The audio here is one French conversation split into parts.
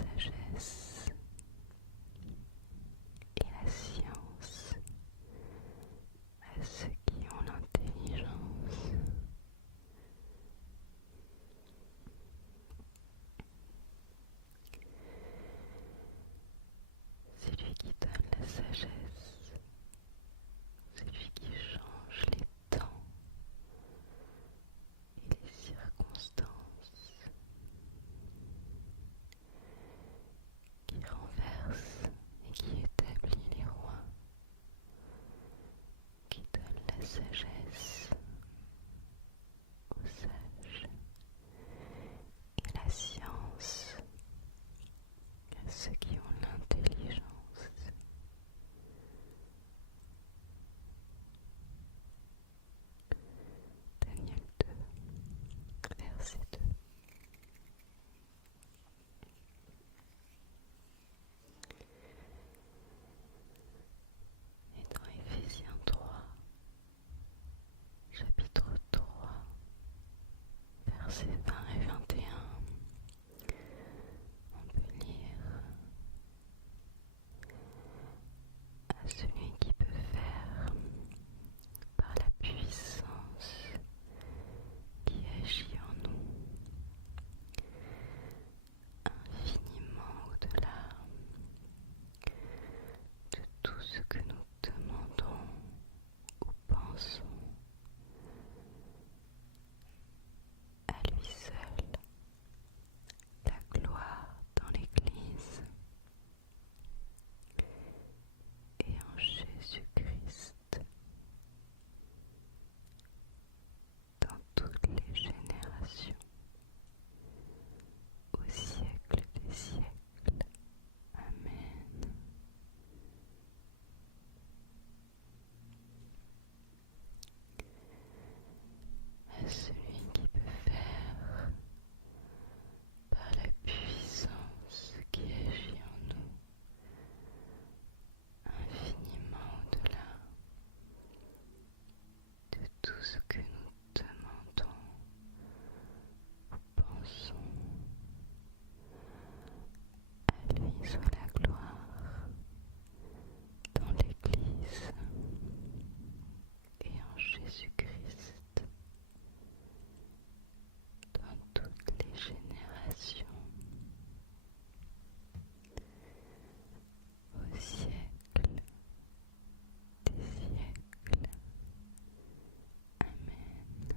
sagesse et la science à ceux qui ont l'intelligence. Celui qui donne la sagesse, celui qui change les temps et les circonstances, qui renverse et qui établit les rois, qui donne la sagesse aux sages et la science à ceux qui ont l'intelligence. Daniel 2, verset 2. Et dans Éphésiens 3, chapitre 3, versets 20 et 21, on peut lire: à celui qui peut faire, par la puissance qui agit en nous, infiniment au-delà de tout ce que nous demandons ou pensons. À lui seul la gloire dans l'Église et en Jésus-Christ dans toutes les générations, au siècle des siècles. Amen. À celui qui peut faire, par la puissance qui agit en nous, infiniment au-delà de tout ce que nous demandons ou pensons. À lui soit la gloire dans l'Église et en Jésus-Christ dans toutes les générations, au siècle des siècles. Amen.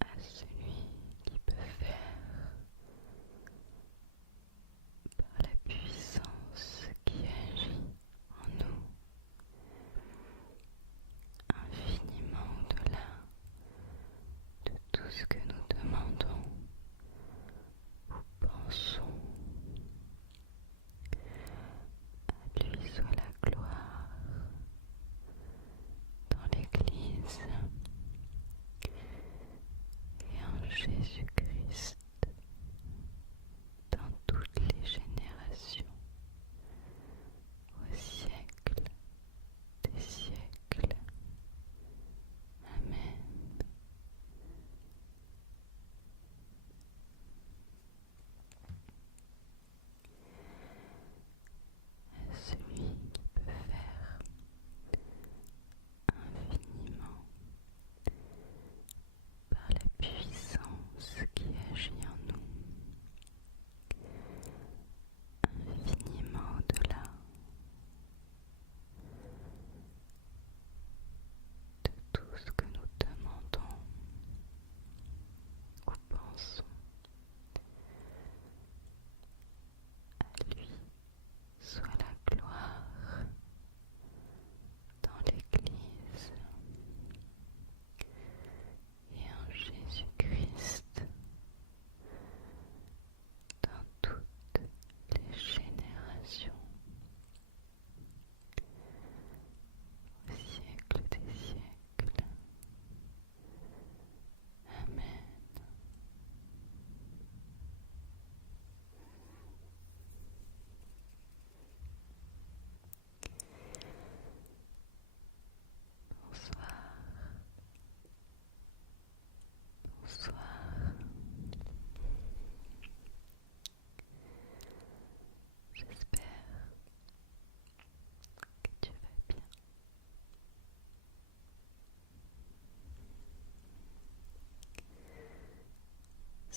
À celui qui peut faire, par la puissance qui agit en nous, infiniment au-delà de tout ce que nous demandons ou pensons. À lui soit la gloire dans l'Église et en Jésus-Christ dans toutes les générations, au siècle des siècles. Amen. À celui qui peut faire infiniment, par la puissance qui agit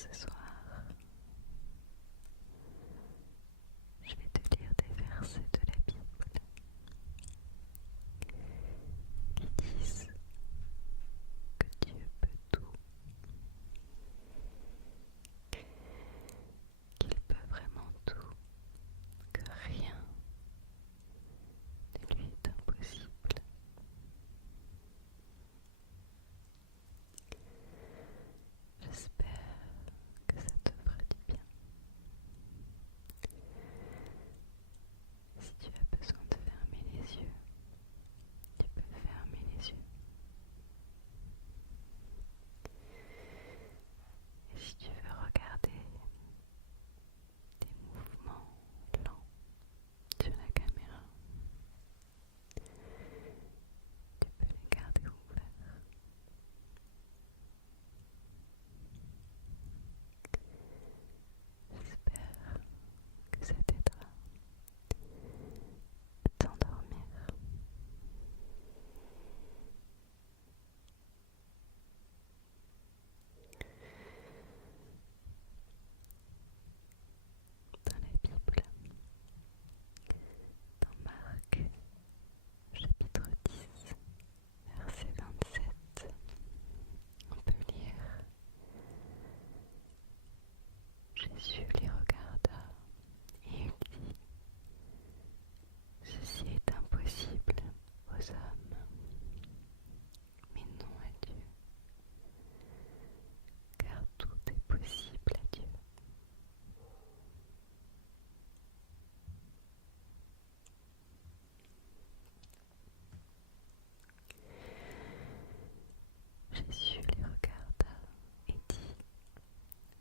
Ce soir, je vais te lire des versets de la Bible qui disent que Dieu peut tout, qu'il peut vraiment tout, que rien ne lui est impossible. J'espère que ça te fera du bien. Si tu as besoin de fermer les yeux, tu peux fermer les yeux. Et si tu veux regarder des mouvements lents sur la caméra, tu peux les garder ouverts. J'espère que ça t'aidera à t'endormir. Dans la Bible, dans Marc, chapitre 10, verset 27, on peut lire: Jésus les regarda et il dit: Ceci est impossible aux hommes, mais non à Dieu, car tout est possible à Dieu. Jésus les regarda et dit: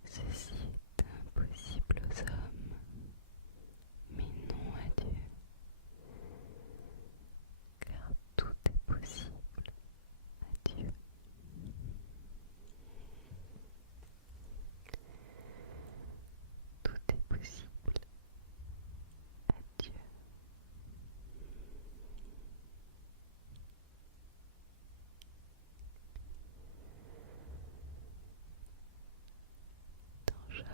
Ceci est impossible aux hommes, mais non à Dieu, car tout est possible à Dieu. Tout est possible à Dieu. Dans Job,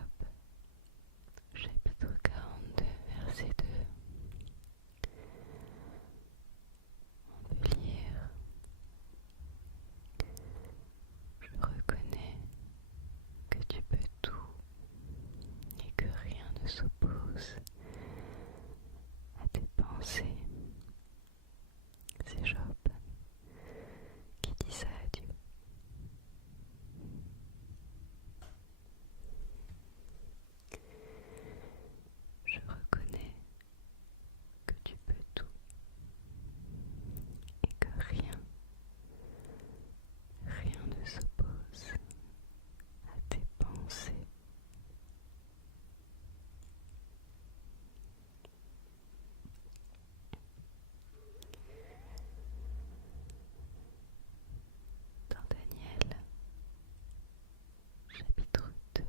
chapitre 42, verset 2, on peut lire: Je reconnais que tu peux tout et que rien ne s'oppose à tes pensées. C'est Job qui dit ça à Dieu. Je reconnais que tu peux tout et que rien ne s'oppose à tes pensées. Dans Daniel, chapitre 2,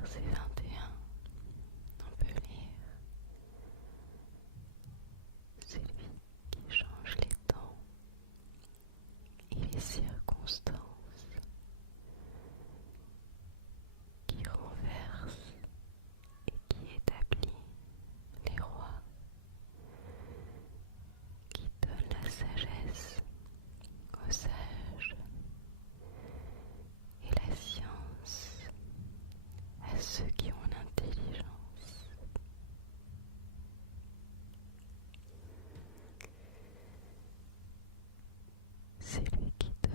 verset 21, on peut lire: C'est lui qui change les temps et les circonstances, qui renverse et qui établit les rois, qui donne la sagesse aux sages et la science à ceux qui ont l'intelligence. C'est lui qui donne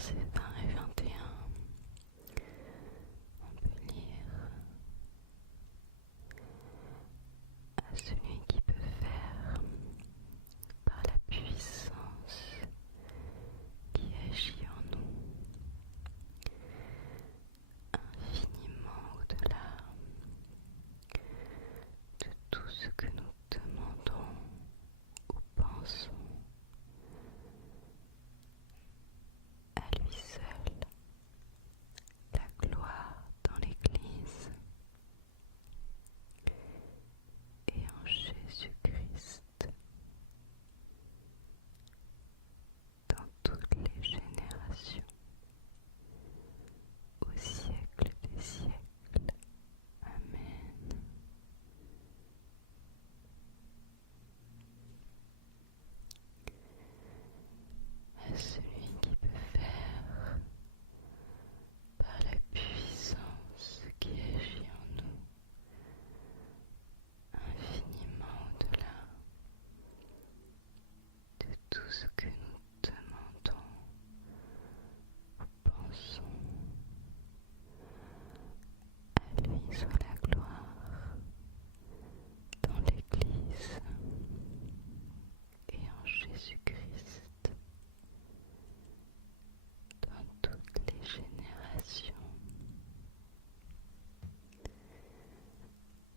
versets 20 et 21, on peut lire: à celui qui peut faire, par la puissance qui agit en nous, infiniment au-delà de tout ce que nous demandons ou pensons, à lui seul la gloire dans l'Église et en Jésus-Christ dans toutes les générations, au siècle des siècles. Amen. À celui qui peut faire, par la puissance qui agit en nous, infiniment au-delà de tout ce que nous demandons ou pensons. À lui soit la gloire dans l'Église et en Jésus-Christ dans toutes les générations,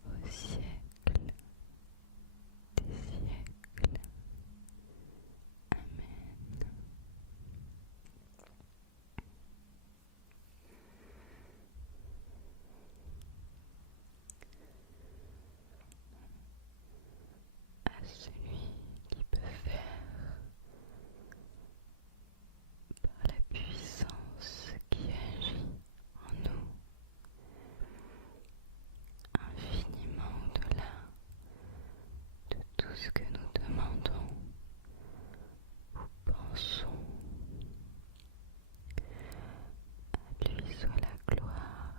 au siècle des siècles. Amen. À celui qui peut faire, par la puissance qui agit en nous, infiniment au-delà de tout ce que nous demandons ou pensons. À lui soit la gloire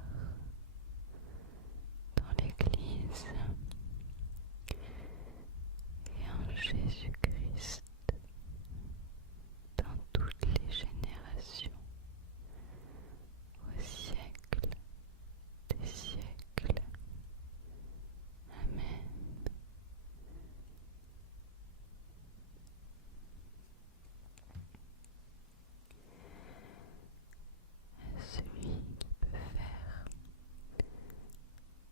dans l'Église et en Jésus-Christ dans toutes les générations, au siècle des siècles. Amen. À celui qui peut faire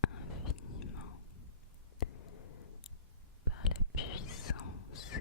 infiniment, par la puissance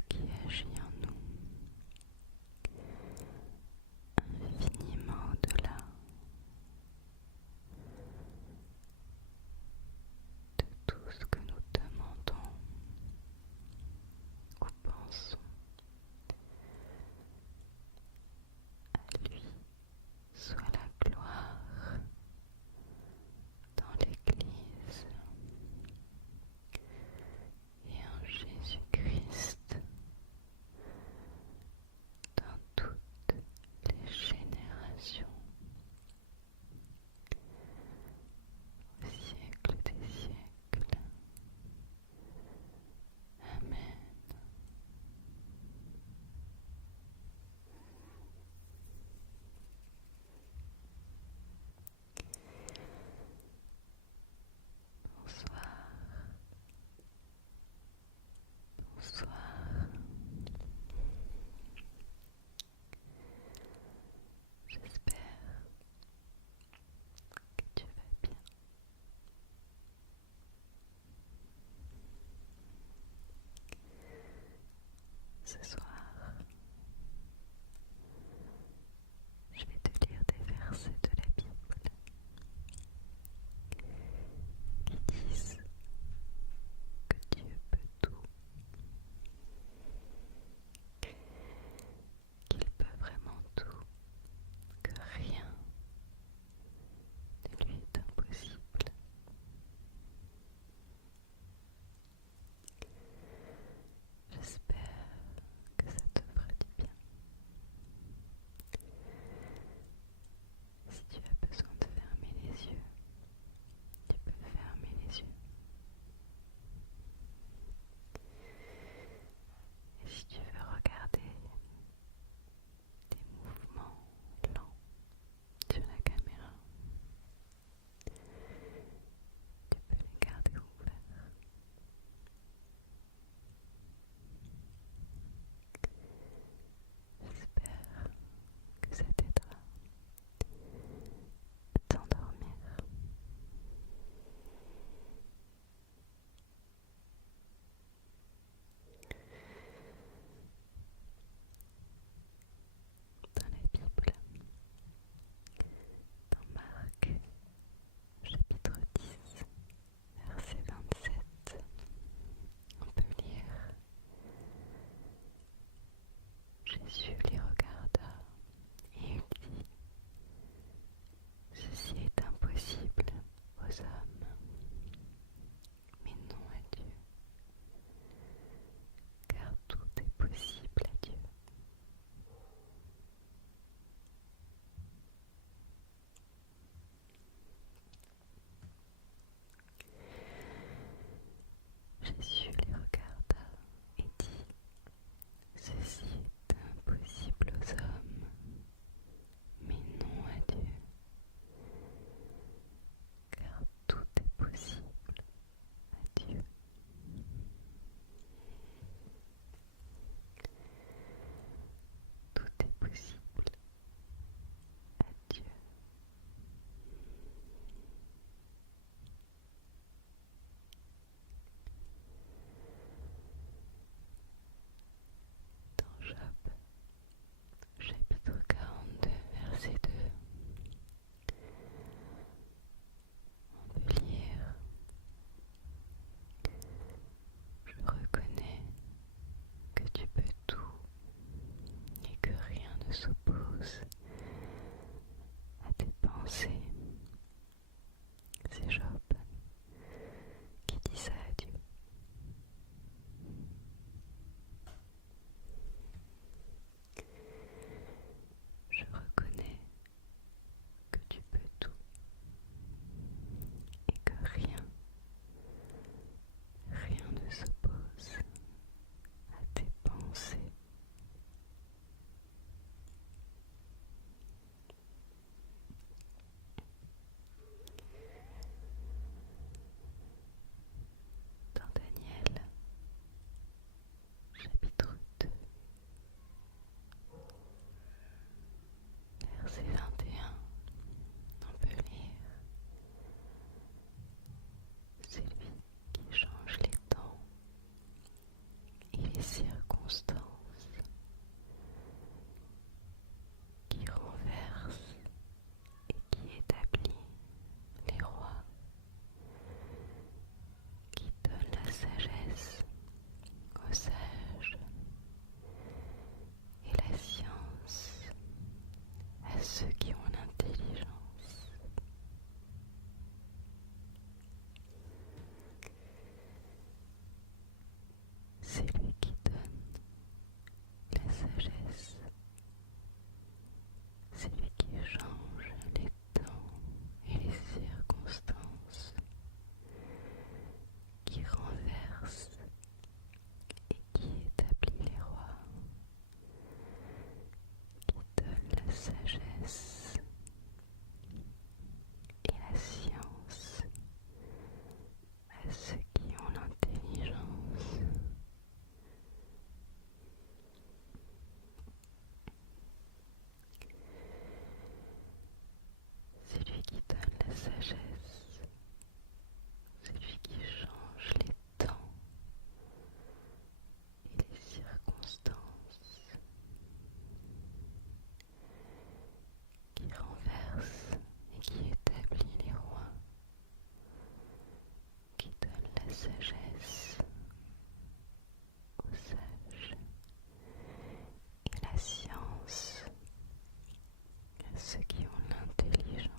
à ceux qui ont l'intelligence.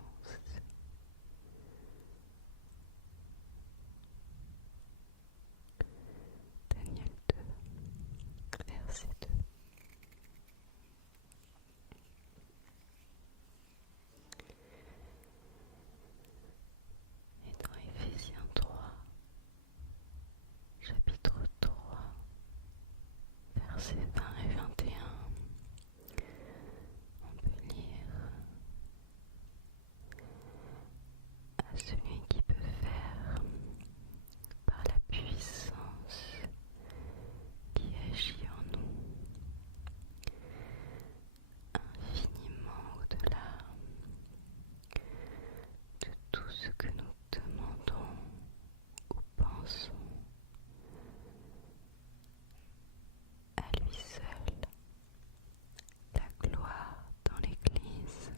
Daniel 2, verset 2. Et dans Éphésiens 3, chapitre 3, versets 20 et 21, on peut lire: à celui qui peut faire, par la puissance qui agit en nous, infiniment au-delà de tout ce que nous demandons ou pensons, à lui seul la gloire dans l'Église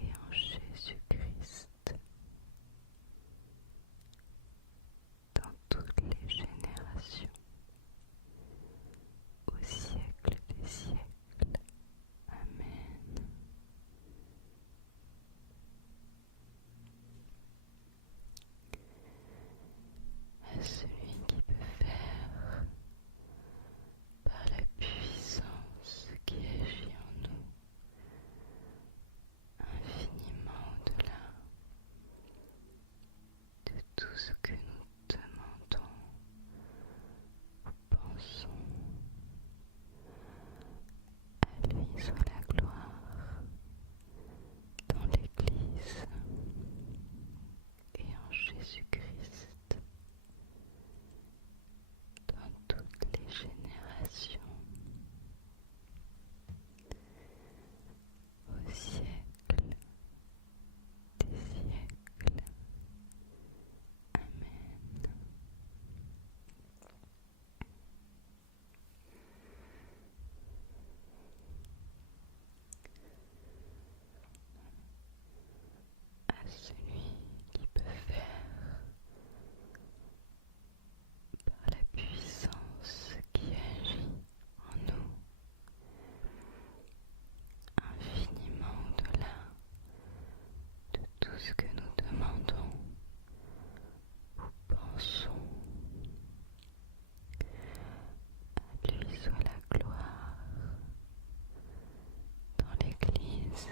et en Jésus-Christ dans toutes les générations, au siècle des siècles. Amen. À celui qui peut faire, par la puissance qui agit en nous, infiniment au-delà de tout ce que nous demandons ou pensons, à lui soit la gloire dans l'Église et en Jésus-Christ dans toutes les générations, au siècle des siècles. Amen. À celui qui peut faire, par la puissance qui agit en nous, infiniment au-delà de tout ce que nous demandons ou pensons, à lui soit la gloire dans l'Église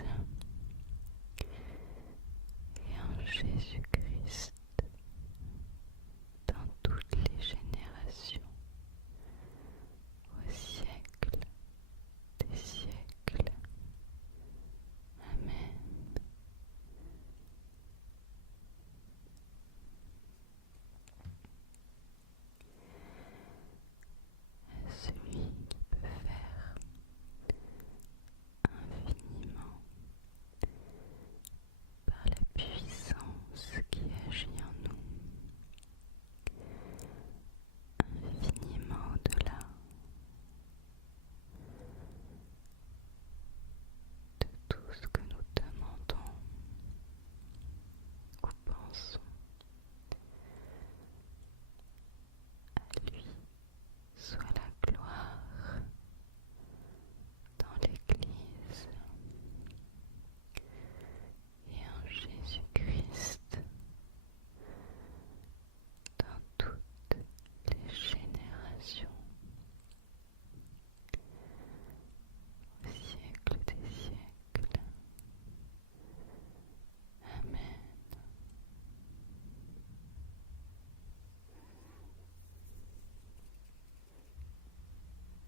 et en Jésus-Christ